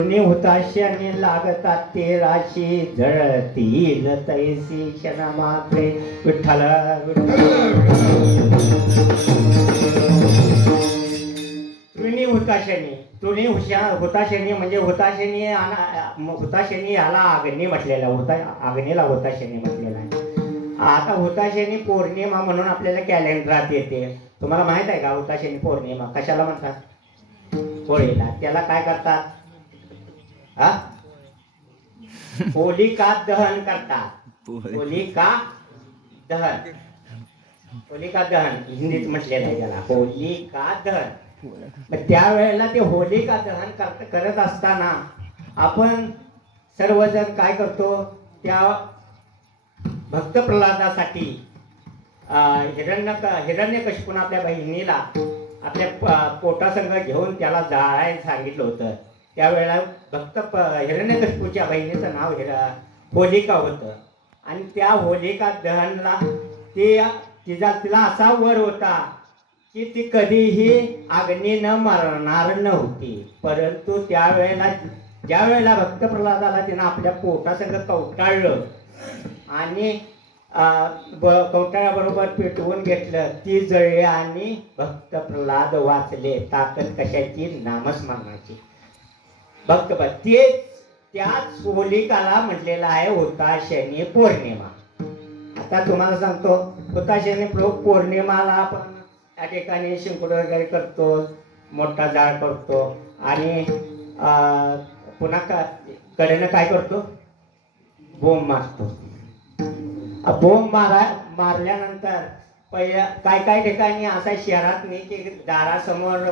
कुणी हुताशयाने लागतात ते राशी जळतील तैसी क्षणा मात्रे विठ्ठल कुणी हुताशयाने तुम्ही हुताशयाने म्हणजे हुताशयाने याला अग्नी म्हटलेला होता, अग्नीला हुताशयाने म्हटलेला आहे. आता हुताशनी पौर्णिमा म्हणून आपल्याला कॅलेंडरात येते. तुम्हाला माहित आहे का हुताशनी पौर्णिमा कशाला म्हणतात? होळीला. त्याला काय करतात? हा, होलिका दहन करतात. होलिका दहन, होलिका दहन हिंदीत म्हटलेलं आहे त्याला, होलिका दहन. त्यावेळेला ते होलिका दहन करत असताना आपण सर्वजण काय करतो? त्या भक्त प्रल्हादासाठी हिरण्यकशिपून आपल्या बहिणीला आपल्या पोटासंग घेऊन त्याला जाळायला सांगितलं होतं. त्यावेळेला भक्त हिरण्यकशिपूच्या बहिणीचं नाव होलिका होतं. आणि त्या होलिका दहनला तिला असा वर होता की ती कधीही अग्नीनं मरणार नव्हती. परंतु त्यावेळेला ज्यावेळेला भक्त प्रल्हादाला तिनं आपल्या पोटासंग कवटाळलं आणि कवटाळ्याबरोबर पेटवून घेतलं, ती जळली आणि भक्त प्रल्हाद वाचले. ताकद कशाची? नामस्मरणाची. भक्त त्याच होलिकाला म्हटलेला आहे हुताशनी पौर्णिमा. आता तुम्हाला सांगतो, हुताशनी पौर्णिमाला आपण त्या ठिकाणी शिंकुड वगैरे करतो, मोठा जाळ करतो आणि पुन्हा कडेनं काय करतो? बोंब मारतो. बोंब मारल्यानंतर काय ठिकाणी असा शहरात नाही की दारासमोर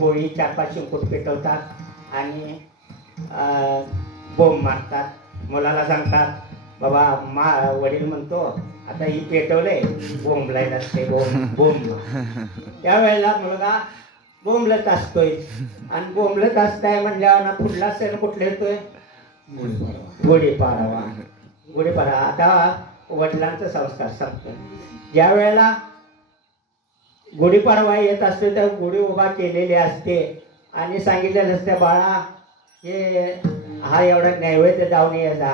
होळी 4-5 शिंकुट पेटवतात आणि बोंब मारतात. मुलाला सांगतात, बाबा वडील म्हणतो आता ही पेटवलंय, बोंबलायला असते, बोंब. त्यावेळेला मुलगा बोंबलत असतोय आणि बोंबलत असताय म्हणल्यावर पुढला सण कुठला येतोय? गुढीपाडवा. गुढीपाडवा. आता वडिलांचा संस्कार संपतो. ज्या वेळेला गुढीपाडवा येत असतो तर गुढी उभा केलेली असते आणि सांगितलेलं असते, बाळा हा एवढा नैवेद्य जाऊन ये जा.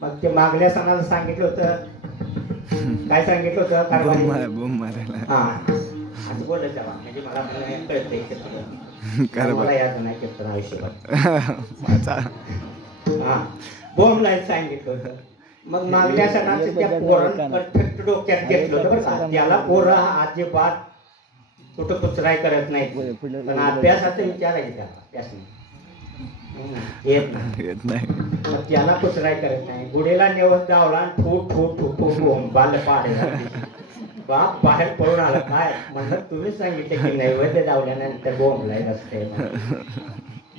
मग ते मागल्या सणाला सांगितलं होतं, काय सांगितलं होतं? हा असं बोलत जावा, म्हणजे मला कळत मला याद नाही कीर्तन आयुष्यभर. हा, बोंब लाईत सांगितलं होतं. मग मागल्या सणाचं त्या पोरण परफेक्ट डोक्यात घेतलं होतं बरं का. त्याला पोरं अजिबात कुठं कुचराय करत नाही, पण अभ्यासाचा विचार आहे त्याला येत नाही. मग त्याला कुचराय करत नाही. गुढीला नेवत जावला ठू बोंबाल बाप बाहेर पळून आला. काय म्हणत? तुम्ही सांगितलं की नैवेद्य लावल्यानंतर बोंबलाय असते.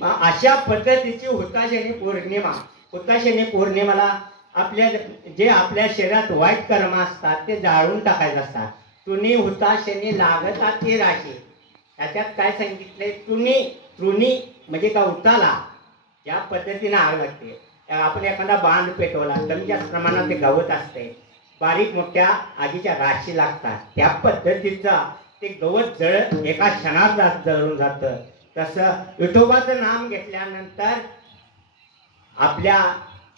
अशा पद्धतीची हुताशनी पौर्णिमा. हुताशनी पौर्णिमाला आपल्या शरीरात वाईट कर्म असतात ते जाळून टाकायचे असतात. तुनी हुताशनी लागतात ती राशी. त्याच्यात काय सांगितलंय? तृणी म्हणजे गवताला ज्या पद्धतीने आग लागते. आपण एखादा बांध पेटवला कमी जास्त प्रमाणात ते गवत असते, बारीक मोठ्या आगीच्या राशी लागतात. त्या पद्धतीचा ते गवत एका क्षणात जळून जातं. तसं विठोबाचं नाम घेतल्यानंतर आपल्या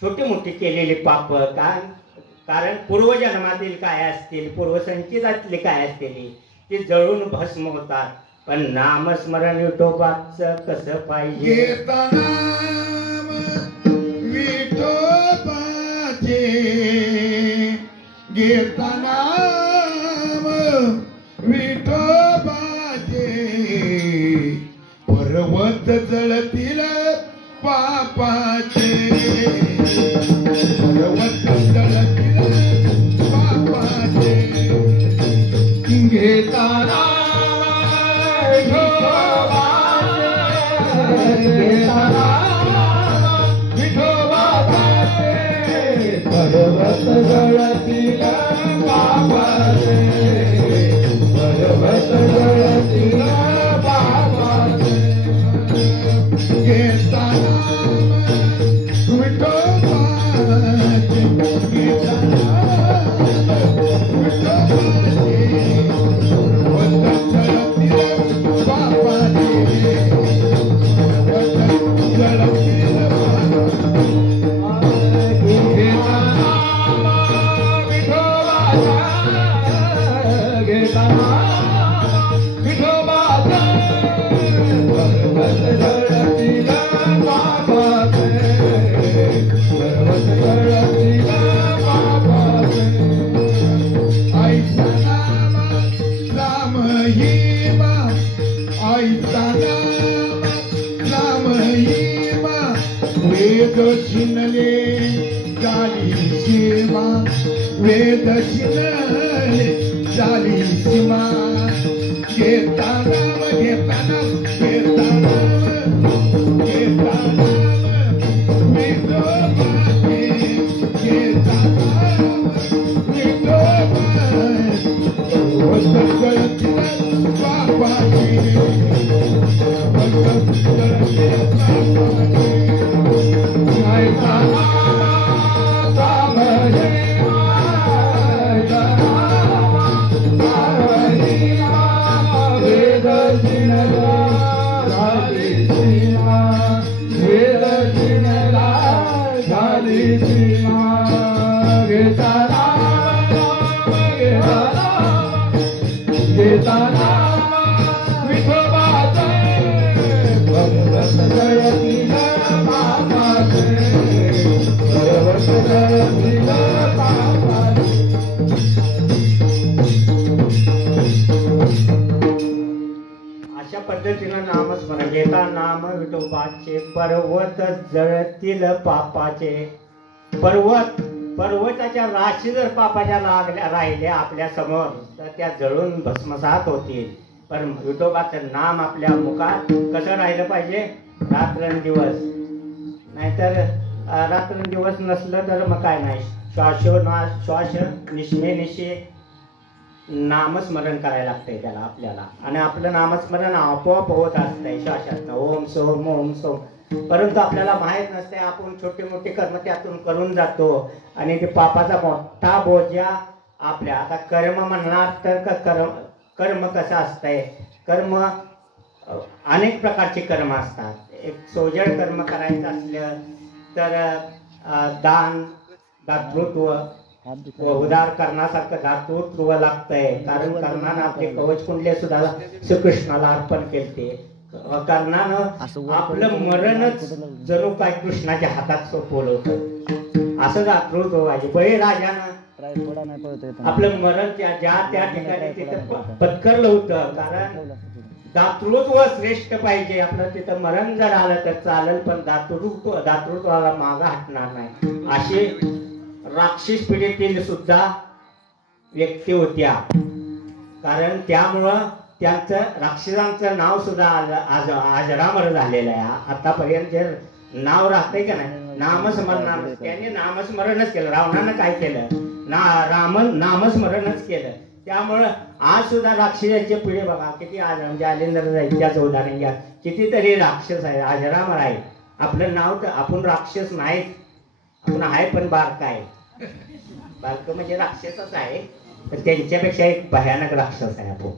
छोटी मोठी केलेली पाप, कारण पूर्वजन्मातील काय असतील, पूर्वसंचितातली काय असतील, ती जळून भस्म होतात. पण नामस्मरण विठोबाचं कसं पाहिजे? घेता नाम विठोबाचे, पर्वत जळतील पापाचे, पर्वत जळतील पापाचे. घेता नाम विठोबाचे, घेता नाम विठोबाचे, पर्वत जळतील पापाचे, पर्वत जळतील पापाचे. घेता नाम विठोबाचे, घेता नाम विठोबाचे, पर्वत जळतील पापाचे, पर्वत जळतील पर्वत जळतील पापाचे. पर्वताच्या राशी जर पापाच्या राहिल्या आपल्या समोर तर त्या जळून भस्मसात होतील. पण विठोबाचं नाम आपल्या मुखात कसं राहिलं पाहिजे रात्रंदिवस. नाहीतर रात्रंदिवस नसलं तर मग काय नाही. श्वास निश्चय नामस्मरण करायला लागतंय त्याला आपल्याला. आणि आपलं नामस्मरण आपोआप होत असतंय श्वासात ओम सोम ओम सोम. परंतु आपल्याला माहीत नसते आपण छोटे मोठे कर्म त्यातून करून जातो आणि ते पापाचा मोठा बोजा आपल्या. आता कर्म म्हणणार तर कर्म कसं असतंय. कर्म अनेक प्रकारचे कर्म असतात. एक सोजळ कर्म करायचं असलं तर दान दातृत्व उदार करण्यासारखं दातृत्व लागतंय. कारण कर्णानं आपले कवच कुंडले सुद्धा श्रीकृष्णाला अर्पण केलते. कर्णानं आपलं मरणच जणू काय कृष्णाच्या हातात सोपवलं होतं. असं दातृत्व पाहिजे. बळीराजानं आपलं मरण त्या ठिकाणी तिथं पत्करलं होतं. कारण दातृत्व श्रेष्ठ पाहिजे. आपलं तिथं मरण जर आलं तर चालेल पण दातृत्वाला मागं हटणार नाही. अशी राक्षस पिढीतील सुद्धा व्यक्ती होत्या. कारण त्यामुळं त्यांचं राक्षसांचं नाव सुद्धा अजरामर झालेलं आहे. आतापर्यंत जे नाव राहतंय का नाही नामस्मरणानं. त्यांनी नामस्मरणच केलं. रावणानं काय केलं नामस्मरणच केलं. त्यामुळं आज सुद्धा राक्षसांची पिढी बघा किती म्हणजे आलेंद्र दैत्याचं उदाहरण घ्या. कितीतरी राक्षस आहे अजरामर आहे. आपलं नाव तर आपण राक्षस नाहीच. आपण आहे पण बारक आहे. बारक म्हणजे राक्षसच आहे तर त्यांच्यापेक्षा एक भयानक राक्षस आहे आपण.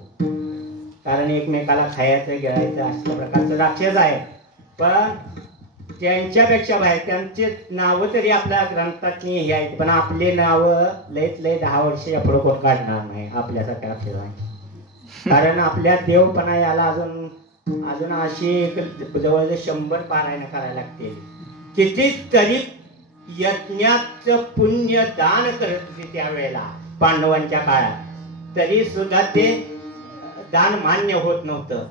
कारण एकमेकाला खायचं गिळायचं अशा प्रकारचं राक्षस आहे. पण त्यांच्यापेक्षा बाहेर त्यांचे नावं तरी आपल्या ग्रंथात हे आहेत. पण आपले नावं लयत लय 10 वर्ष या पुढे कोण काढणार नाही आपल्यासारख्या राक्षसांची. कारण आपल्या देवपणा याला अजून अशी जवळजवळ 100 पारायण करायला लागतील. कितीतरी यज्ञाचं पुण्य दान करत होते त्यावेळेला पांडवांच्या काळात. तरी सुद्धा ते दान मान्य होत नव्हतं.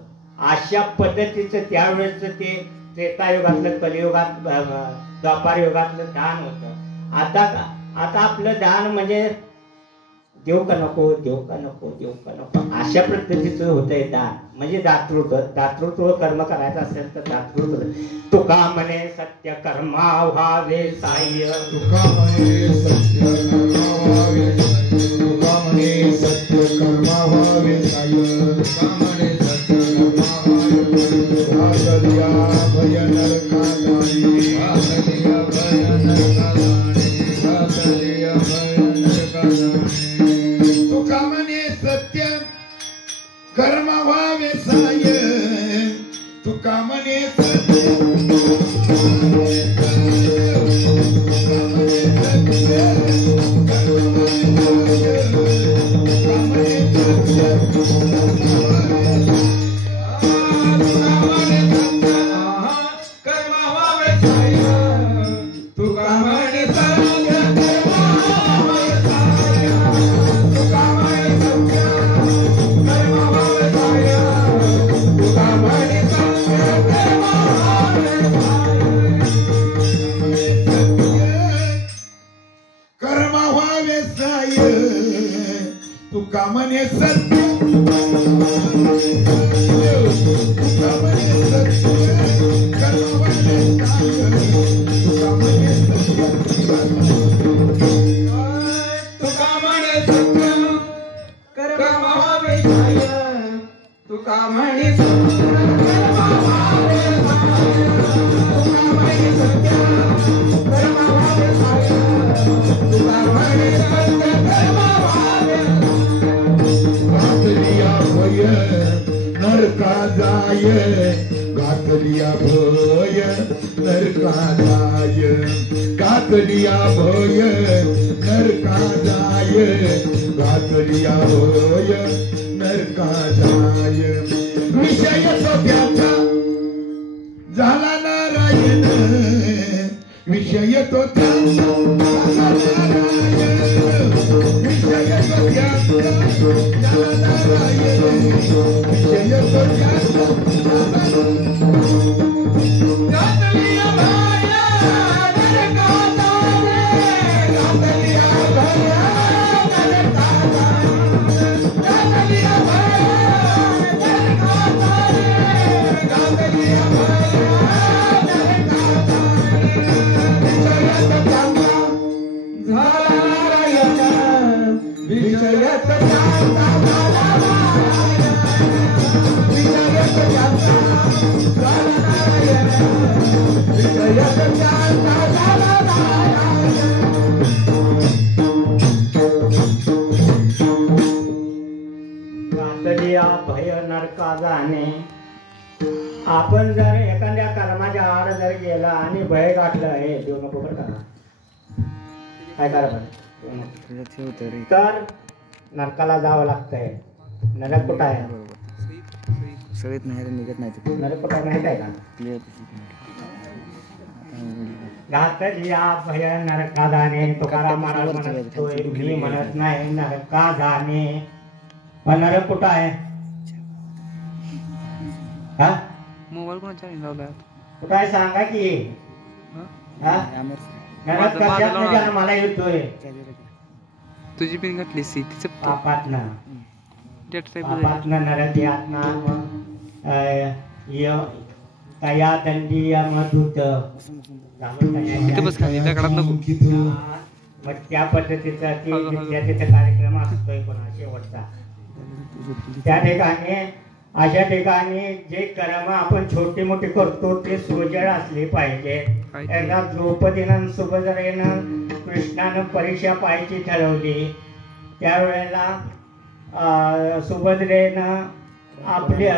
अशा पद्धतीचं त्यावेळेच ते त्रेतायुगातलं कलियुगात द्वापार युगातलं दान होतं. आता आपलं दान म्हणजे देव का नको देव का नको देव का नको अशा पद्धतीचं होतंय दान. म्हणजे दातृत्व कर्म करायचं असेल तर दातृत्व. तुका म्हणे सत्य कर्मा व्हावे साह्य. तुका म्हणे सत्य कर्मा व्हावे. तुका म्हणे सत्य कर्मा व्हावे साह्य. तुका म्हणे सत्य कर्मा व्हावे. भागलिया भयनर कालाणी. भागलिया भयनर कालाणी. भागलिया भयनर कालाणी. तुका म्हणे सत्य कर्म व्हावे साह्य. तुका म्हणे सत्य म्हणे सत्य तुका म्हणे सत्य कर्म म्हणे साय तुका म्हणे सत्य तुका म्हणे सत्य कर्म व्हावे साय तुका म्हणे सत्य कर्म व्हावे साय तुका म्हणे सत्य कर्म व्हावे साय तुका म्हणे सत्य कर्म व्हावे घातलिया भय नरका जाय घातलिया भय नरका जाय घातलिया भय नरका जाय घातलिया भय नरका जाय विषय तो झाला नारायण विषय तो झाला नारायण विषय तो झाला नारायण विषय तो घातलिया भय नरका जाय घातलिया भय नरका जाय घातलिया भय नरका जाय घातलिया भय नरका जाय विषयात चांगला झाला नारायण विषयात चांगला झाला नारायण विषयात चांगला झाला नारायण घातलिया भय नरका जाणे. आपण जर एखाद्या कर्माच्या आड जर गेला आणि भय गाठलं हे देऊ नको बरं का काय करा तर नरकाला जावं लागतंय. नरक कुठं आहे? सगळीत नाही निघत नाही नरक कुठं आहे माहित आहे का? घातलिया भय नरका जाणे. तुकाराम महाराज म्हणतोय मी म्हणत नाही नरका जाणे. पण नरक कुठं आहे? हा मोबाईल कोणाच्या लावला कुठं आहे सांगा की. हा नरक कशातनं जन्माला येतोय? तुझी पिन घातली सी तिचं पापातनं. डेट पापातनं नरक यातना तया दंडी मधुत बस खाली दगडात नको मग त्या पद्धतीचा तिथे कार्यक्रम असतोय पण शेवटचा. त्या ठिकाणी अशा ठिकाणी जे कर्म आपण छोटे मोठे करतो ते सुजळ असले पाहिजे. एकदा द्रौपदीनं सुभद्रेनं कृष्णानं परीक्षा पाहायची ठरवली. त्यावेळेला सुभद्रेनं आपल्या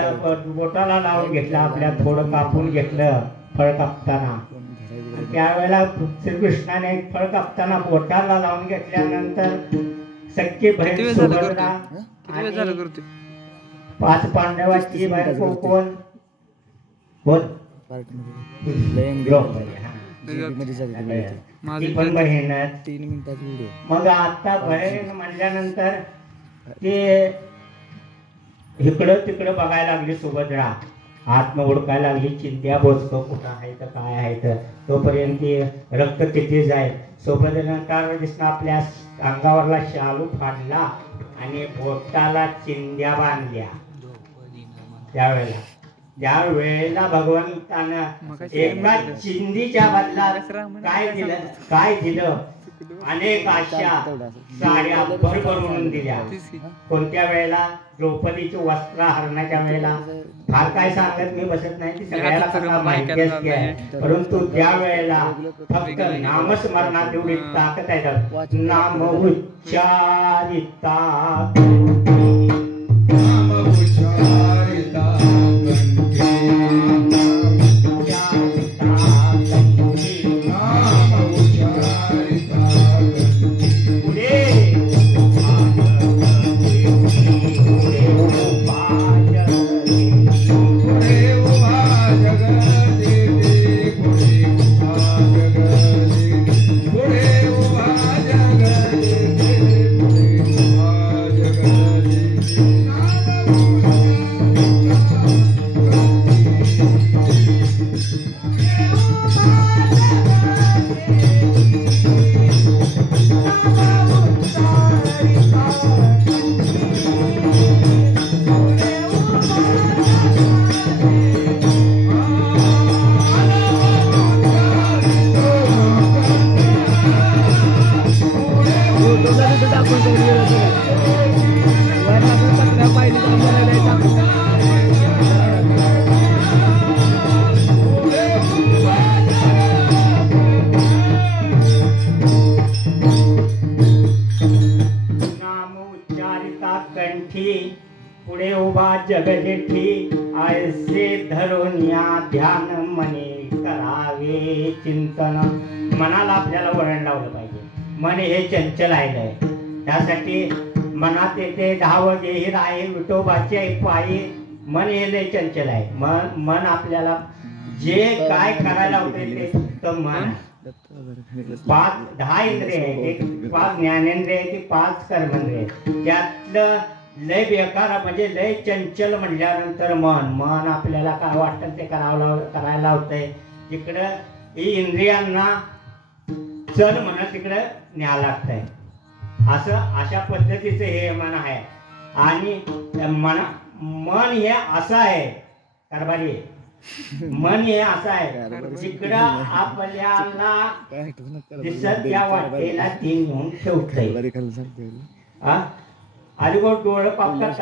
बोटाला लावून घेतलं. आपल्या थोडं कापून घेतलं फळ कापताना. त्यावेळेला श्रीकृष्णाने फळ कापताना बोटाला लावून घेतल्यानंतर सख्खी बहीण सुभद्रा आणि 5 पांडवाची बायको कोण? ती पण बहीणच. 3 मिनिटाचा व्हिडिओ. मग आता बहीण म्हणल्यानंतर ते इकडं तिकडं बघायला लागली सुभद्रा. हात ओळखायला लागली. चिंध्या बोचकं कुठं आहे तर काय आहे तर तोपर्यंत रक्त तिथे जाईल. सुभद्रेनं काय दिसणं आपल्या अंगावरला शालू फाडला आणि बोटाला चिंध्या बांधल्या. त्यावेळेला ज्या वेळेला भगवंतानं एका चिंधीच्या बदलात काय दिलं अनेक अशा साड्या भरभरून दिल्या. कोणत्या वेळेला? द्रौपदीची वस्त्र हरणाच्या वेळेला. फार काय सांगत मी बसत नाही ती सगळ्याला माहिती असते. परंतु त्या वेळेला फक्त नामस्मरणात एवढी ताकद आहे. नाम उच्चारिता पुढे उभा जगजेठी ऐसे धरून या ध्यान मने करावे चिंतन. मनाला आपल्याला वळण लावलं पाहिजे. मन हे चंचल आहे. त्यासाठी मनात येते धाव देही राहे विठोबाचे पायी. मन हे लय चंचल आहे. मन आपल्याला जे काय करायला होते ते फक्त मन आहे. 10 इंद्रिय आहेत. 5 ज्ञानेंद्रिय आहेत, 5 कर्मेंद्रिय आहेत. त्यातलं लय बेकार म्हणजे लय चंचल म्हटल्यानंतर मन आपल्याला काय वाटतं ते करायला लावतंय. तिकडं ही इंद्रियांना चल म्हणा तिकडं न्यायला लागतंय. अशा पद्धतीचं हे मन आहे. आणि मन हे असं आहे कारभारी. मन हे असं आहे जिकडं आपल्याला दिसत त्या वाटेला ती नेऊन ठेवतंय. अलीकडे डोळं पापतात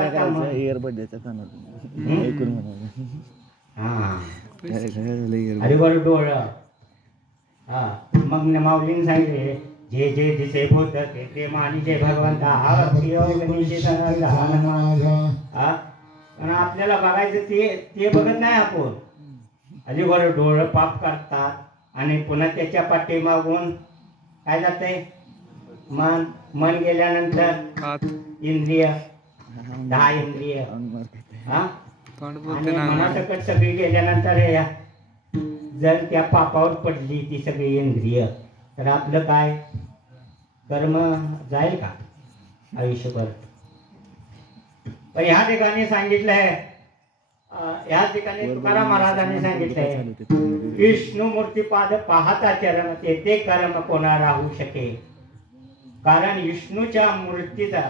अलीकडे डोळं. मग माऊलीने सांगितले जे जे दिसे भूत ते मानिजे भगवंता. आपल्याला बघायचं ते बघत नाही आपण. अलीकडे डोळं पाप करतात आणि पुन्हा त्याच्या पाठीमागून काय जातंय मन गेल्यानंतर इंद्रिय 10 इंद्रिय आणि मनासकट सगळी गेल्यानंतर जर त्या पापावर पडली ती सगळी इंद्रिय तर आपलं काय कर्म जाईल का आयुष्यभर. पण ह्या ठिकाणी सांगितलंय, ह्या ठिकाणी तुकाराम महाराजांनी सांगितलंय विष्णू मूर्तीपाद पाहता चरण ते कर्म कोणा राहू शके. कारण विष्णूच्या मूर्तीचा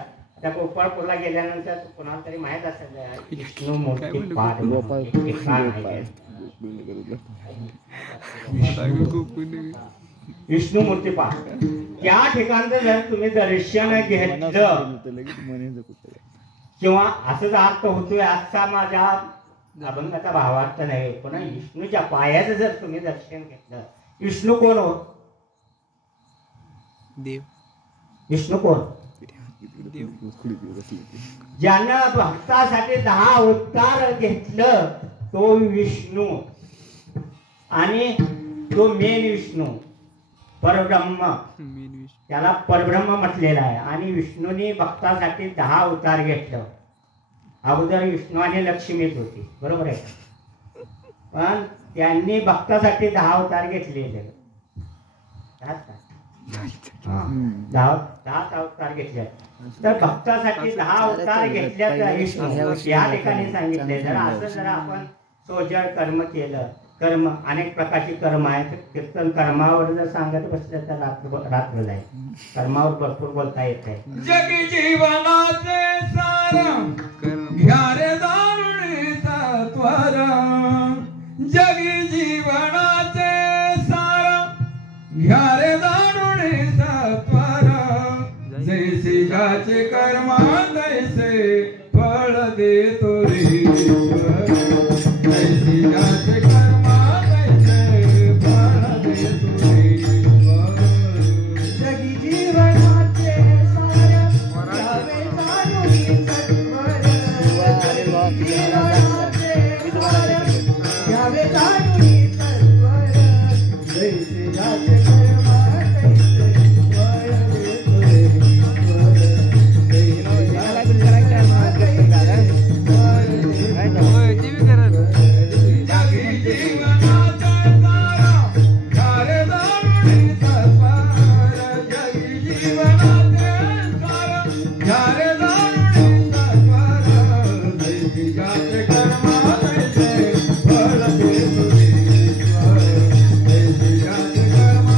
त्या गोपाळपूरला गेल्यानंतर कोणाला तरी माहित असेल विष्णू मूर्तीपाद विष्णू मूर्तीपाद. त्या ठिकाणचं जर तुम्ही दर्शन घेतलं किंवा असंच अर्थ होतोय असा माझ्या अभंगाचा भावार्थ नाही. पण विष्णूच्या पायाचं जर तुम्ही दर्शन घेतलं. विष्णू कोण हो? देव. विष्णू कोण? ज्यानं भक्तासाठी 10 अवतार घेतलं तो विष्णू. आणि तो मेन विष्णू परब्रह्म, त्याला परब्रह्म म्हटलेला आहे. आणि विष्णूने भक्तासाठी 10 अवतार घेतलं. अगोदर विष्णू आणि लक्ष्मीच होती, बरोबर आहे. पण त्यांनी भक्तासाठी 10 अवतार घेतलेले. 10 अवतार घेतले. तर भक्तासाठी 10 अवतार घेतल्याचा विष्णू या ठिकाणी सांगितले. जर असं जर आपण सोजळ कर्म केलं, कर्म अनेक प्रकारची कर्म आहेत. कीर्तन कर्मावर जर सांगत बसलं तर रात्र जाईल. कर्मावर भरपूर बोलता येत आहे. जगी जीवनाचे सार घ्या रे दारुणी सत्वर. जगी जीवनाचे सार घ्या रे दारुणी सत्वर. जैसे ज्याचे कर्म तैसे फळ देतो रे. जैसे ज्याचे कर्म तैसे फळ देतो रे. जगी जीवनाचे सार घ्यावे दारुणी सत्वर. जीवनाचे सार घ्यावे दारुणी सत्वर. जैसे ज्याचे कर्म तैसे फळ देतो रे. कर्म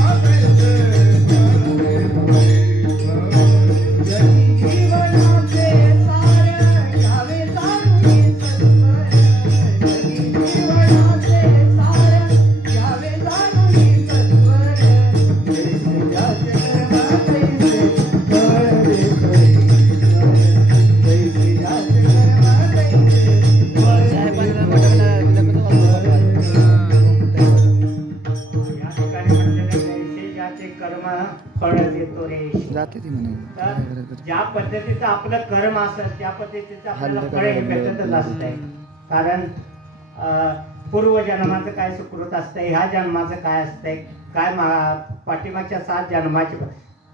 फळच देतो रे. जाते ती म्हणून तर ज्या पद्धतीचं आपलं कर्म असेल त्या पद्धतीचं आपल्याला फळ हे भेटतच असतंय. कारण पूर्वजन्माचं काय सुकृत असतंय, ह्या जन्माचं काय असतंय, काय पाठीमागच्या 7 जन्माची.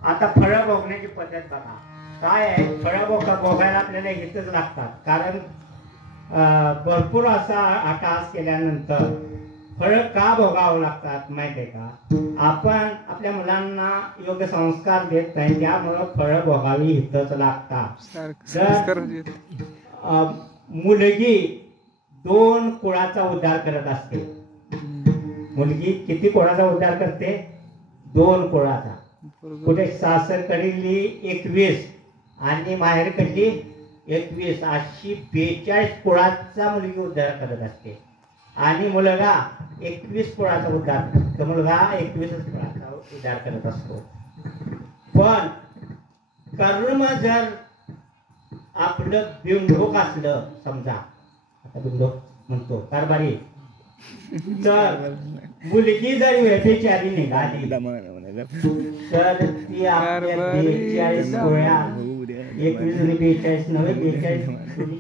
आता फळं भोगण्याची पद्धत बघा काय आहे. फळं भोगायला आपल्याला हितच लागतात. कारण भरपूर असा अट्टहास केल्यानंतर फळं का भोगावं लागतात माहिती आहे का. आपण आपल्या मुलांना योग्य संस्कार देत नाही, त्यामुळं फळं भोगावी हितच लागतात. तर मुलगी 2 कुळाचा उद्धार करत असते. मुलगी किती कुळाचा उद्धार करते? 2 कुळाचा. कुठे सासरकडली 21 आणि माहेरकडली 21 अशी 42 कुळाचा मुलगी उद्धार करत असते. आणि मुलगा 21 कुळाचा उद्धार, तर मुलगा 21 कुळाचा उद्धार करत असतो. पण कर्म जर आपलं बिंडोक असलं, समजा आता बिंडोक म्हणतो कारभारी, तर मुलगी जर व्यभिचारी निघाली तर ती आपल्या 42 गोळ्या 21 आणि 42 नव्हे 42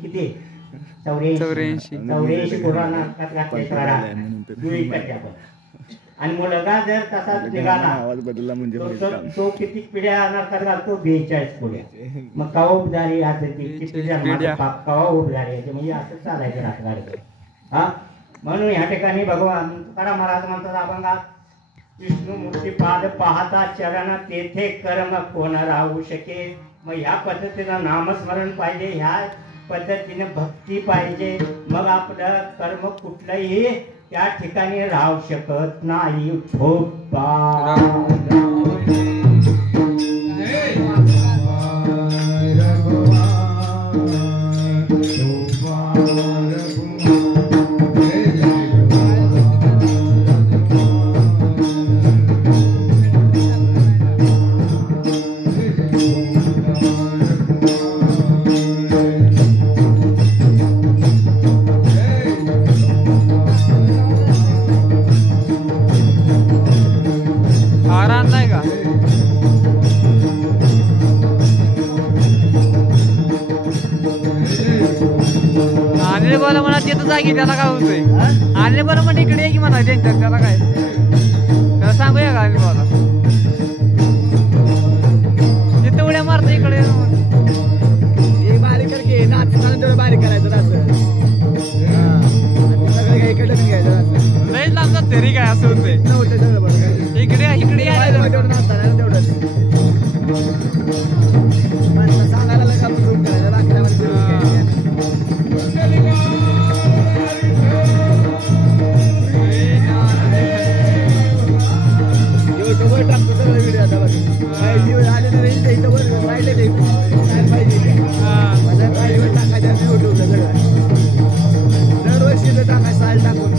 किती 84 कोराना आणि मुलगा जर तसाच निघाला तो किती पिढ्या नरकात घालतो? 42 पिढ्या. मग कवा उबदारी किती कवा उबदारी म्हणजे असं चालायचं राहतं. हा म्हणून ह्या ठिकाणी भगवान तुकाराम महाराज म्हणतात अभंगात, विष्णू मूर्ती पाद पाहता चरण तेथे कर्म कोण राहू शके. मग ह्या पद्धतीनं नामस्मरण पाहिजे, ह्या पद्धतीने भक्ती पाहिजे, मग आपलं कर्म कुठलंही त्या ठिकाणी राहू शकत नाही. त्याला काय होतंय? आणले बरं म्हणजे इकडे की म्हणा त्यांच्यात, त्याला काय त्याला सांगूया का? आणले मला तिथे उड्या मारतो इकडे बारीक करके नाच बारीक करायचं नाही लागतात तरी काय असं होतंय. इकडे इकडे सांगायला दरवर्षी टाकाय साल टाकून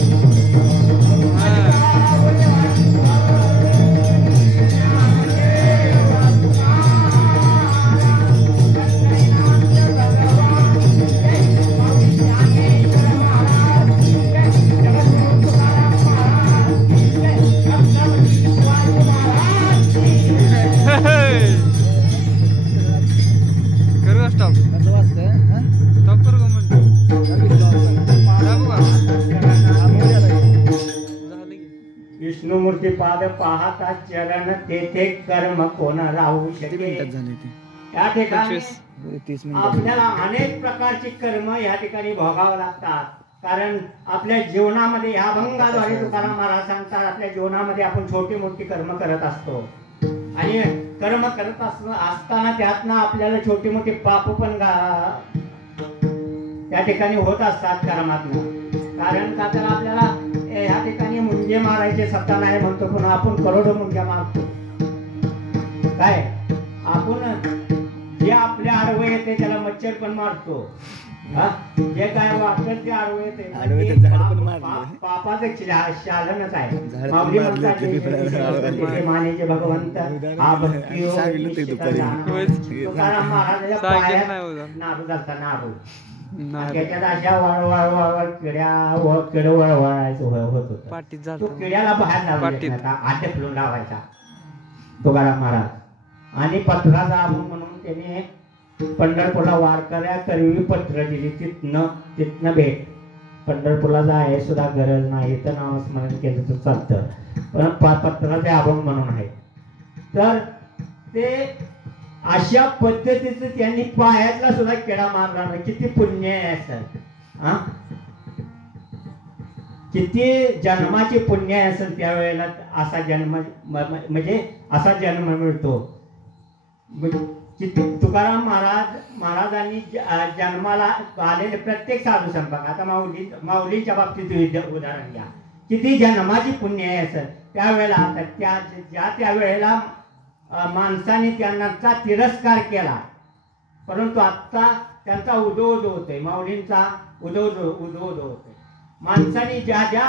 विष्णुमूर्ती पाद पाहता चरण तेथे कर्म कोण राहू शके. या ठिकाणी आपल्याला अनेक प्रकारची कर्म या ठिकाणी भोगावं लागतात. कारण आपल्या जीवनामध्ये ह्या अभंगाद्वारे तुकाराम महाराज सांगतात, आपल्या जीवनामध्ये आपण छोटी मोठी कर्म करत असतो आणि कर्म करत असताना त्यातनं आपल्याला छोटी मोठी पाप पण त्या ठिकाणी होत असतात कर्मातनं. कारण का तर आपल्याला ह्या ठिकाणी मुंगे मारायचे सत्ता नाही म्हणतो, पण आपण करोडो मुंग्या मारतो. काय आपण जे आपल्या आडवं येते त्याला मच्छर पण मारतो. जे काय वाटत ते आडवं येते पापाचं शालनच आहे. माऊली म्हणतात मानेचे भगवंत हा भक्ती तुकाराम महाराजाच्या पायात नारू घालता नारू. त्याच्यात अशा वळवळ किड वळवळायचं होत होतं. तो किड्याला बाहेर लावायचा आटपलून लावायचा. तुकाराम महाराज आणि पत्राचा अभंग म्हणून त्यांनी पंढरपूरला वारकऱ्या करवी पत्र दिली. तिथनं भेट. पंढरपूरला जाय सुद्धा गरज नाही, तर नामस्मरण केलं तर चालतं, पण पत्राचे अभंग म्हणून आहे. तर ते अशा पद्धतीचं त्यांनी पायातला सुद्धा किडा मारला नाही. किती पुण्य आहे सर, हा किती जन्माची पुण्य असेल त्यावेळेला असा जन्म म्हणजे असा जन्म मिळतो. किती तुकाराम महाराजांनी जन्माला आलेले प्रत्येक साधू संपाक, आता माऊलीच्या बाबतीत उदाहरण घ्या, किती जन्माची पुण्य आहे असेल त्यावेळेला. आता त्यावेळेला माणसाने त्यांचा तिरस्कार केला, परंतु आता त्यांचा उदो होतोय, माऊलींचा उदो होतोय. माणसाने ज्या ज्या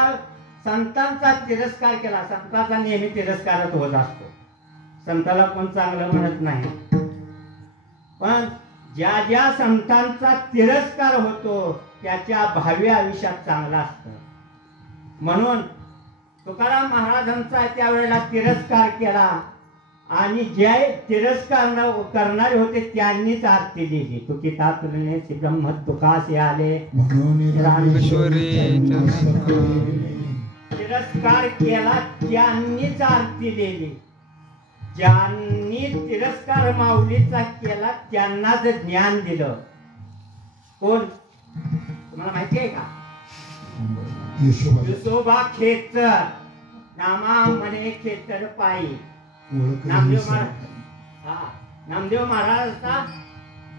संतांचा तिरस्कार केला, संतांचा नेहमी तिरस्कारच होत असतो. संताला कोण चांगलं म्हणत नाही, पण ज्या ज्या संतांचा तिरस्कार होतो त्याच्या भावी आयुष्यात चांगला असतं. म्हणून तुकाराम महाराजांचा त्यावेळेला तिरस्कार केला आणि जे तिरस्कार करणारे होते त्यांनीच आरती दिली. तुकिता तुलने ब्रह्म तुकासे आले, तिरस्कार केला त्यांनीच आरती दिली. ज्यांनी तिरस्कार माऊलीचा केला त्यांनाच ज्ञान दिलं. कोण तुम्हाला माहिती आहे का? विसोबा खेचर, नामा म्हणे खेचर पायी. नामदेव महाराज, हा नामदेव महाराजांचा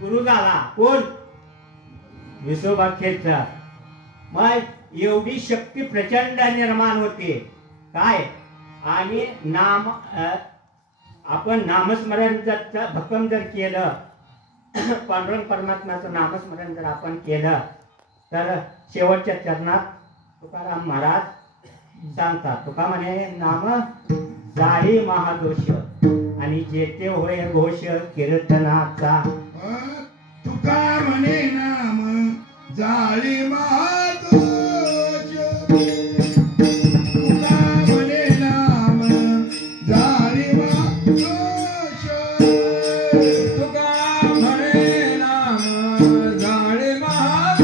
गुरु झाला कोण? विसोबा खेचर. मग एवढी शक्ती प्रचंड निर्माण होते काय? आणि आपण नामस्मरण जर भक्कम जर केलं, पांडुरंग परमात्म्याचं नामस्मरण जर आपण केलं तर शेवटच्या चरणात तुकाराम महाराज सांगतात, तुका म्हणे नाम जाळी महादोष आणि जेते होय घोष कीर्तनाचा. तुका म्हणे नाम जाळी महादोष, तुका म्हणे नाम जाळी महादोष, तुका म्हणे नाम जाळे महादोष.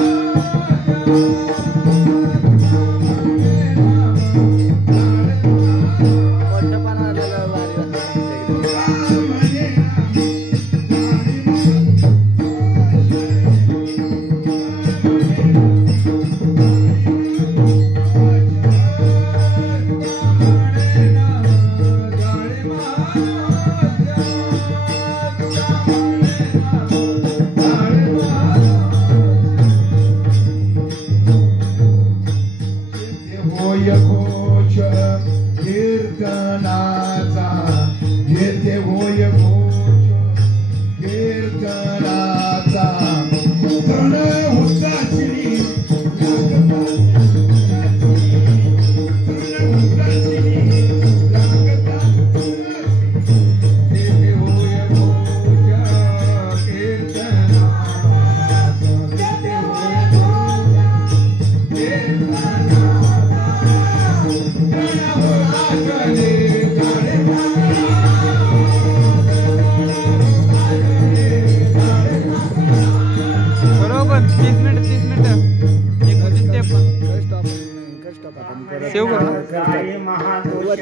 सेव करा. जाळी महादोष